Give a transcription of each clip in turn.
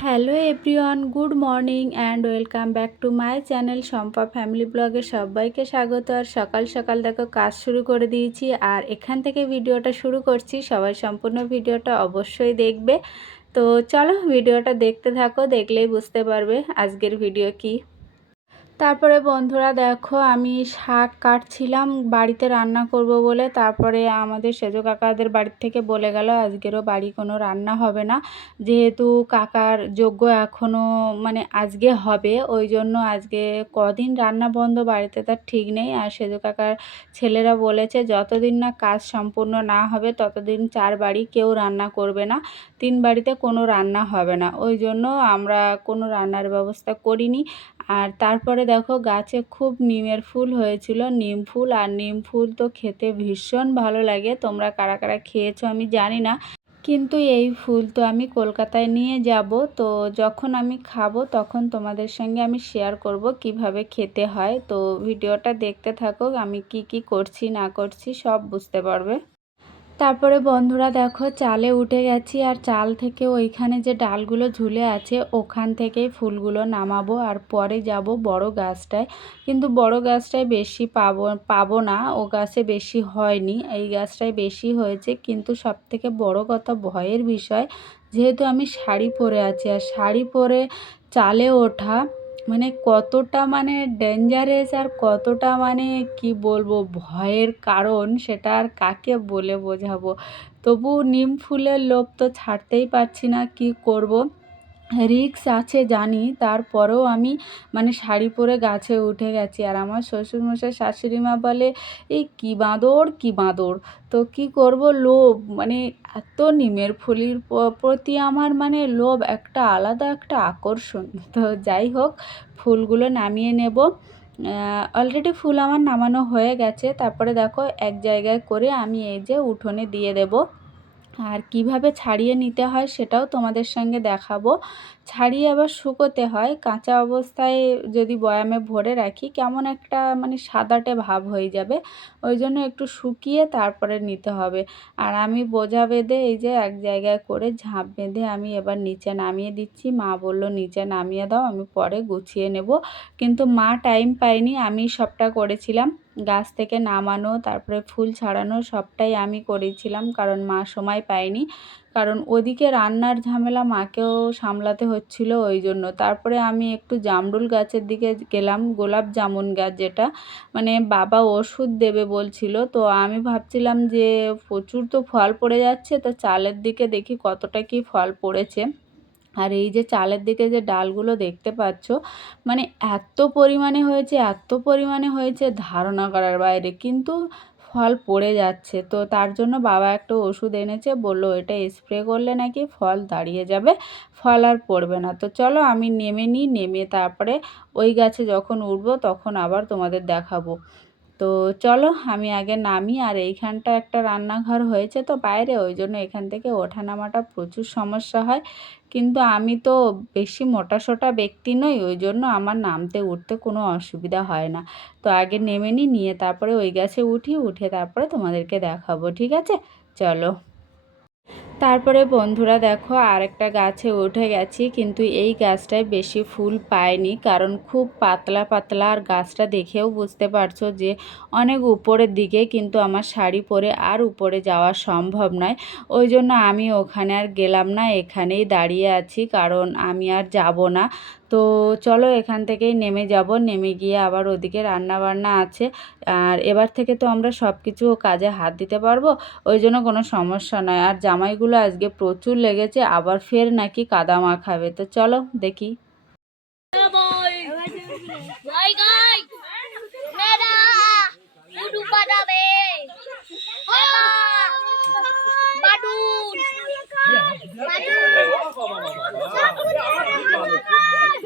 Hello everyone, good morning and welcome back to my channel Shampa family ব্লগে সবাইকে স্বাগত। আর সকাল সকাল দেখো কাজ শুরু করে দিয়েছি আর এখান থেকে ভিডিওটা শুরু করছি। সবাই সম্পূর্ণ ভিডিওটা অবশ্যই দেখবে। তো চলো ভিডিওটা দেখতে থাকো দেখলেই বুঝতে পারবে আজকের ভিডিও কি। তারপরে বন্ধুরা দেখো, আমি শাক কাটছিলাম, বাড়িতে রান্না করব বলে। তারপরে আমাদের সেজো কাকাদের বাড়ির থেকে বলে গেল, আজকেরও বাড়ি কোনো রান্না হবে না। যেহেতু কাকার যোগ্য এখনও মানে আজকে হবে, ওই জন্য আজকে কদিন রান্না বন্ধ, বাড়িতে তার ঠিক নেই। আর সেজো কাকার ছেলেরা বলেছে, যতদিন না কাজ সম্পূর্ণ না হবে, ততদিন চার বাড়ি কেউ রান্না করবে না, তিন বাড়িতে কোনো রান্না হবে না। ওই জন্য আমরা কোনো রান্নার ব্যবস্থা করিনি। আর তারপরে দেখো গাছে খুব নিমের ফুল হয়েছিল, নিম ফুল আর নিম ফুল তো খেতে ভীষণ ভালো লাগে। তোমরা কারা কারা খেয়েছো আমি জানি না, কিন্তু এই ফুল তো আমি কলকাতায় নিয়ে যাব। তো যখন আমি খাব তখন তোমাদের সঙ্গে আমি শেয়ার করব কীভাবে খেতে হয়। তো ভিডিওটা দেখতে থাকো, আমি কি কি করছি না করছি সব বুঝতে পারবে। তারপরে বন্ধুরা দেখো চালে উঠে গেছি আর চাল থেকে ওইখানে যে ডালগুলো ঝুলে আছে ওখান থেকেই ফুলগুলো নামাবো আর পরে যাব বড় গাছটায়। কিন্তু বড় গাছটায় বেশি পাবো পাবো না, ও গাছে বেশি হয়নি। এই গাছটায় বেশি হয়েছে কিন্তু সব থেকে বড় কথা ভয়ের বিষয়, যেহেতু আমি শাড়ি পরে আছি আর শাড়ি পরে চালে ওঠা মানে কতটা মানে ডেঞ্জারাস আর কতটা মানে কি বলব, ভয়ের কারণ সেটা আর কাকে বলে বোঝাবো তবু নিম ফুলের লোভ তো ছাড়তেই পারছি না, কি করব। রিক্স আছে জানি, তারপরেও আমি মানে শাড়ি পরে গাছে উঠে গেছি। আর আমার শ্বশুরমশাই, শাশুড়ি মা বলে, এই কী বাঁদর কী বাঁদর? তো কি করব লোভ? মানে এত নিমের ফুলির প্রতি আমার মানে লোভ একটা আলাদা একটা আকর্ষণ। তো যাই হোক, ফুলগুলো নামিয়ে নেব। অলরেডি ফুল আমার নামানো হয়ে গেছে। তারপরে দেখো, এক জায়গায় করে আমি এই যে উঠোনে দিয়ে দেবো। আর কীভাবে ছাড়িয়ে নিতে হয় সেটাও তোমাদের সঙ্গে দেখাবো। ছাড়িয়ে আবার শুকোতে হয়। কাঁচা অবস্থায় যদি বয়ামে ভরে রাখি, কেমন একটা মানে সাদাটে ভাব হয়ে যাবে। ওই জন্য একটু শুকিয়ে তারপরে নিতে হবে। আর আমি বোঝা বেঁধে এই যে এক জায়গায় করে ঝাঁপ বেঁধে আমি এবার নিচে নামিয়ে দিচ্ছি। মা বলল, নিচে নামিয়ে দাও, আমি পরে গুছিয়ে নেব। কিন্তু মা টাইম পায়নি, আমি সবটা করেছিলাম। গাছ থেকে নামানো, তারপরে ফুল ছাড়ানো সবটাই আমি করেছিলাম, কারণ মা সময় পায়নি। কারণ ওদিকে রান্নার ঝামেলা মাকেও সামলাতে হচ্ছিল ওই জন্য। তারপরে আমি একটু জামরুল গাছের দিকে গেলাম, গোলাপ জামুন গাছ যেটা মানে বাবা ওষুধ দেবে বলছিল। তো আমি ভাবছিলাম যে প্রচুর তো ফল পড়ে যাচ্ছে, তো চালের দিকে দেখি কতটা কি ফল পড়েছে। আর এই যে চালের দিকে যে ডালগুলো দেখতে পাচ্ছ মানে এত পরিমাণে হয়েছে, এত পরিমাণে হয়েছে, ধারণা করার বাইরে। কিন্তু ফল পড়ে যাচ্ছে। তো তার জন্য বাবা একটা ওষুধ এনেছে, বলল, এটা স্প্রে করলে নাকি ফল দাঁড়িয়ে যাবে, ফল আর পড়বে না। তো চলো আমি নেমে নিই, নেমে তারপরে ওই গাছে যখন উঠবো, তখন আবার তোমাদের দেখাবো। তো চলো আমি আগে নামি, আর এইখানটা একটা রান্নাঘর হয়েছে তো বাইরে, ওই জন্য এখান থেকে ওঠা নামাটা প্রচুর সমস্যা হয়। কিন্তু আমি তো বেশি মোটাসোটা ব্যক্তি নই, ওই জন্য আমার নামতে উঠতে কোনো অসুবিধা হয় না। তো আগে নেমে নিই নিয়ে তারপরে ওই গাছে উঠি, উঠে তারপরে তোমাদেরকে দেখাবো, ঠিক আছে? চলো। তারপরে বন্ধুরা দেখো, আরেকটা গাছে উঠে গেছি, কিন্তু এই গাছটায় বেশি ফুল পায়নি কারণ খুব পাতলা পাতলা আর গাছটা দেখেও বুঝতে পারছ যে অনেক উপরের দিকে কিন্তু আমার শাড়ি পরে আর উপরে যাওয়া সম্ভব নয়। ওই জন্য আমি ওখানে আর গেলাম না, এখানেই দাঁড়িয়ে আছি, কারণ আমি আর যাব না। তো চলো এখান থেকেই নেমে যাব নেমে গিয়ে আবার ওদিকে রান্না বান্না আছে আর এবার থেকে তো আমরা সব কিছু কাজে হাত দিতে পারব ওই জন্য কোনো সমস্যা নয় আর জামাইগুলো আজকে প্রচুর লেগেছে আবার ফের নাকি কাদা মাখাবে তো চলো দেখি Oh, my God.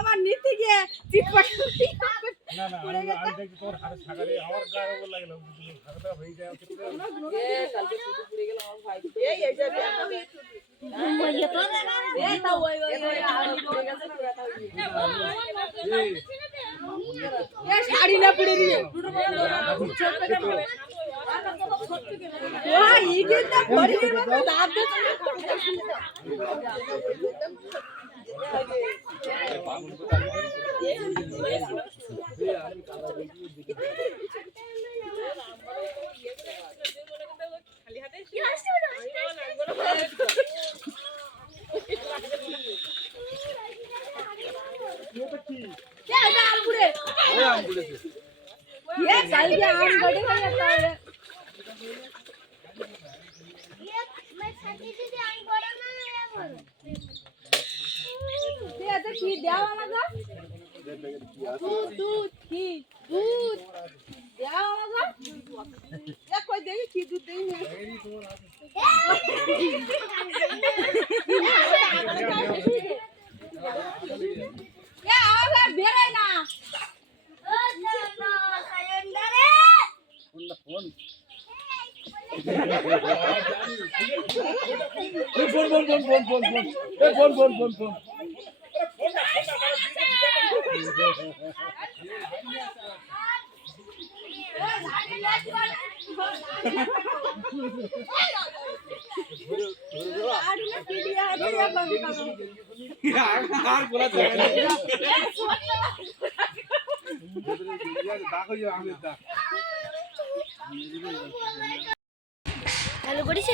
আমার নিতে গিয়ে চিটপাট না না আমি আমি দেখি তোর হাড়ে ছাগারে আমার গায়ে ওপর লাগলো হাড়টা হয়ে যায় এই এই যে এই তো ওই ওই ওই এই এ শাড়ি না পুড়ে দিয়ে ওই ইগিনটা ভরিয়ে মতো লাভ দে এ এটা আম পুড়ে ওই আম বলেছে এ কালকে আম গড়ে গেল তাহলে এতে কি দেওয়া আমাকে দুধ দুধ কি দুধ দেওয়া এ কই দেখি কি দুধ না এ আমাকে বেরাই না এই phone phone phone phone phone phone এই ফোন ফোন আর করেছে?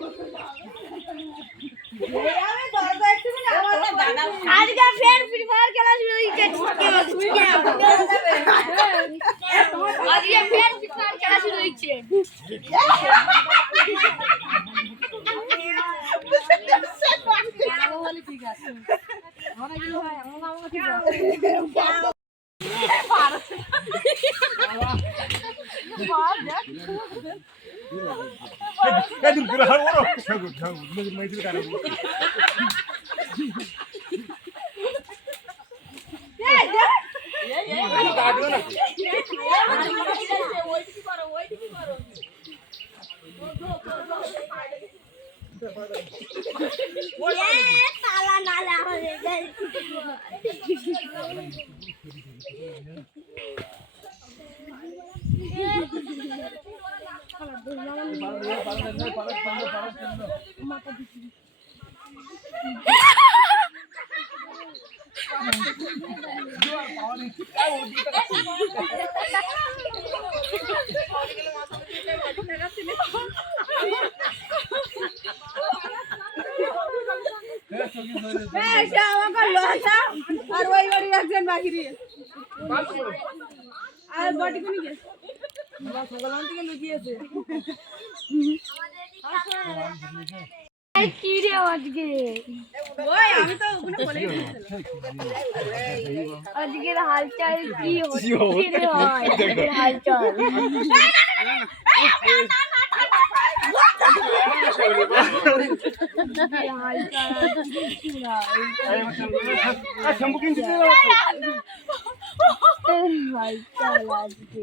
দিলাম আমি দরজা একটু না আমার দাদা আজকে ফের ফ্রি ফায়ার খেলা শুরু হয়েছে। আজকে ফের ফ্রি কারে নালা হয়ে যায়। আর ওই বাড়ি একজন আর গেছে? কি রে আজকে? ওই আমি তো ওখানে আজকের হালচাল কি হচ্ছে রে আজকের হালচাল। হালচাল আজকে।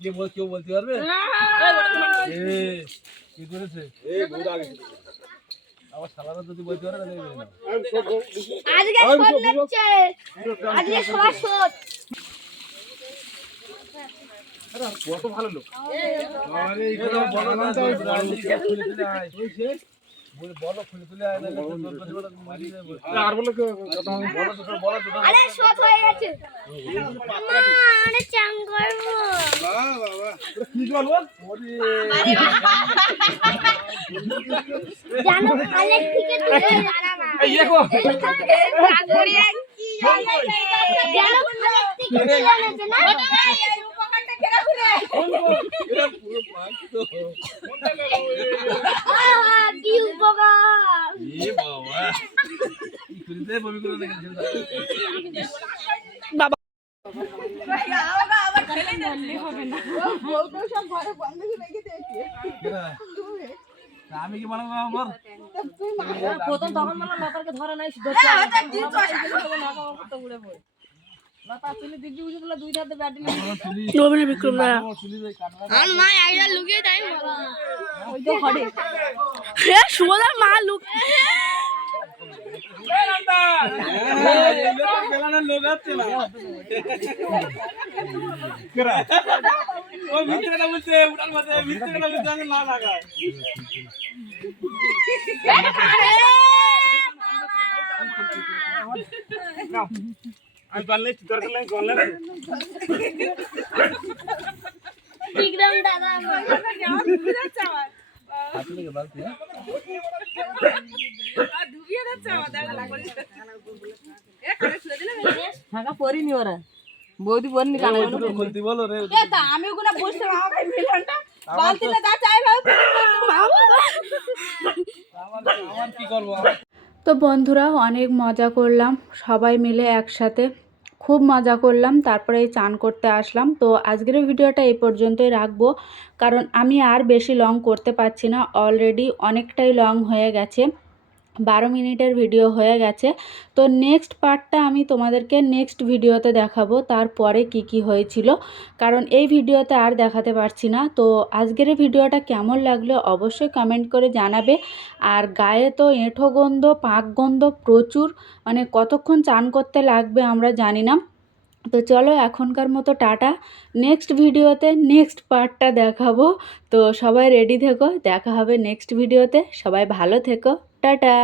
কে বল কেউ বলতে পারবে? এ কি করেছে? আবার সালারা যদি বলতে পারে তাহলে। আজকে আজকে সবার শোধ। কত ভালো লোক। হয়ে উপকারটা কেরা করে পুরো পাঁচ তো আহা কি উপকার এ বাবা কি করে দে বমি করে দেখেন আবার আবার ঠেলে দিলে হবে না বউটাও সব ঘরে বন্ধ করে রেখে আমি কি প্রথম তখন মানে লতারকে ধরে নাই বুঝে দুই হাতে ব্যাট মা লুকিয়ে সুদা মা লুক আমি পারলে দরকার নাই নেই বিক্রম দাদা আমার? পরিনি ওরা। বৌদি পরিনি খুলতি বলো রে। আমি ওগুলো বুঝতে মিলনটা। যা চাই আমার কি করব? তো বন্ধুরা অনেক মজা করলাম। সবাই মিলে একসাথে খুব মজা করলাম, তারপরে চান করতে আসলাম। তো আজকের ভিডিওটা এই পর্যন্তই রাখব। কারণ আমি আর বেশি লং করতে পারছি না অলরেডি অনেকটাই লং হয়ে গেছে। বারো মিনিটের ভিডিও হয়ে গেছে। তো নেক্সট পার্টটা আমি তোমাদেরকে নেক্সট ভিডিওতে দেখাবো, তারপরে কি কি হয়েছিল। কারণ এই ভিডিওতে আর দেখাতে পারছি না। তো আজকের ভিডিওটা কেমন লাগল অবশ্যই কমেন্ট করে জানাবে। আর গায়ে তো এঁঠো গন্ধ, পাক গন্ধ প্রচুর। মানে কতক্ষণ চান করতে লাগবে আমরা জানি না। তো চলো এখনকার মতো টাটা। নেক্সট ভিডিওতে নেক্সট পার্টটা দেখাবো। তো সবাই রেডি থেকো। দেখা হবে নেক্সট ভিডিওতে সবাই ভালো থেকো। টাটা